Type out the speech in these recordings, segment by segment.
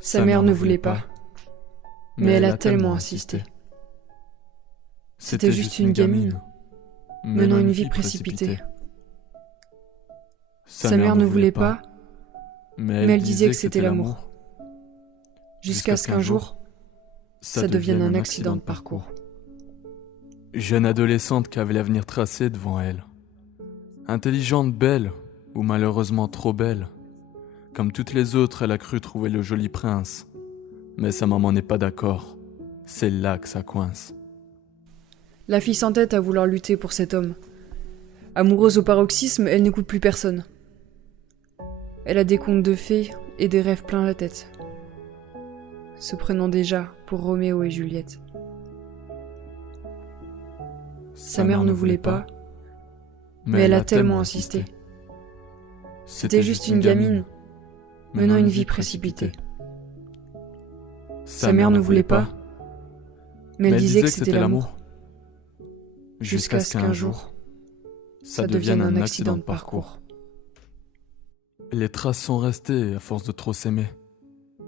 Sa mère ne voulait pas, mais elle a tellement insisté. C'était juste une gamine, menant une vie précipitée. Sa mère ne voulait pas, mais elle disait que c'était l'amour. Jusqu'à ce qu'un jour, ça devienne un accident de parcours. Jeune adolescente qui avait l'avenir tracé devant elle. Intelligente, belle, ou malheureusement trop belle. Comme toutes les autres, elle a cru trouver le joli prince. Mais sa maman n'est pas d'accord. C'est là que ça coince. La fille s'entête à vouloir lutter pour cet homme. Amoureuse au paroxysme, elle n'écoute plus personne. Elle a des contes de fées et des rêves plein la tête, se prenant déjà pour Roméo et Juliette. Sa mère ne voulait pas, mais elle a tellement insisté. C'était juste une gamine, menant une vie précipitée. Sa mère ne voulait pas, mais elle disait que c'était l'amour. Jusqu'à ce qu'un jour, ça devienne un accident de parcours. Les traces sont restées à force de trop s'aimer.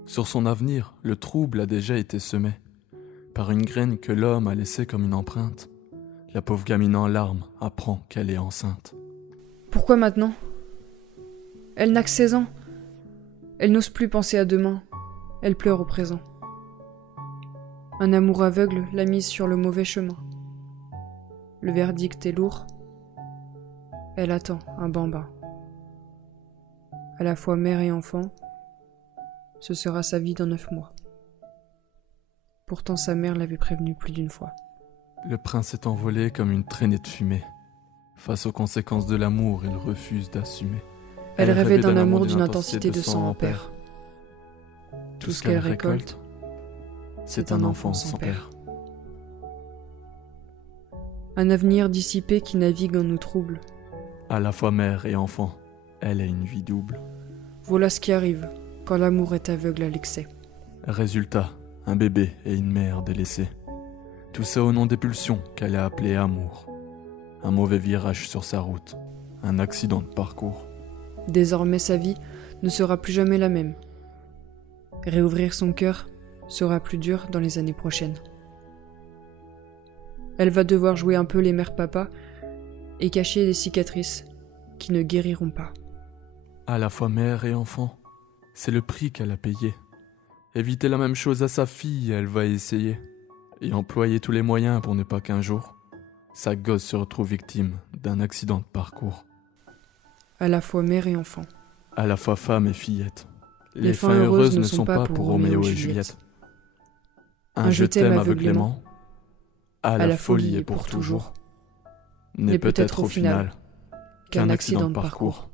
Sur son avenir, le trouble a déjà été semé. Par une graine que l'homme a laissée comme une empreinte. La pauvre gamine en larmes apprend qu'elle est enceinte. Pourquoi maintenant ? Elle n'a que 16 ans. Elle n'ose plus penser à demain. Elle pleure au présent. Un amour aveugle l'a mise sur le mauvais chemin. Le verdict est lourd. Elle attend un bambin. À la fois mère et enfant, ce sera sa vie dans 9 mois. Pourtant sa mère l'avait prévenue plus d'une fois. Le prince est envolé comme une traînée de fumée. Face aux conséquences de l'amour, il refuse d'assumer. Elle rêvait d'un amour d'une intensité de 100 ampères. Tout ce qu'elle récolte, c'est un enfant sans père. Un avenir dissipé qui navigue en eau trouble. À la fois mère et enfant, elle a une vie double. Voilà ce qui arrive quand l'amour est aveugle à l'excès. Résultat, un bébé et une mère délaissée. Tout ça au nom des pulsions qu'elle a appelées amour. Un mauvais virage sur sa route, un accident de parcours. Désormais sa vie ne sera plus jamais la même. Réouvrir son cœur sera plus dur dans les années prochaines. Elle va devoir jouer un peu les mères-papas et cacher des cicatrices qui ne guériront pas. À la fois mère et enfant, c'est le prix qu'elle a payé. Éviter la même chose à sa fille, elle va essayer. Et employer tous les moyens pour ne pas qu'un jour, sa gosse se retrouve victime d'un accident de parcours. À la fois mère et enfant. À la fois femme et fillette. Les fins heureuses ne sont pas pour Roméo et Juliette. Un je t'aime aveuglément, à la folie et pour toujours, n'est peut-être au final qu'un accident de parcours.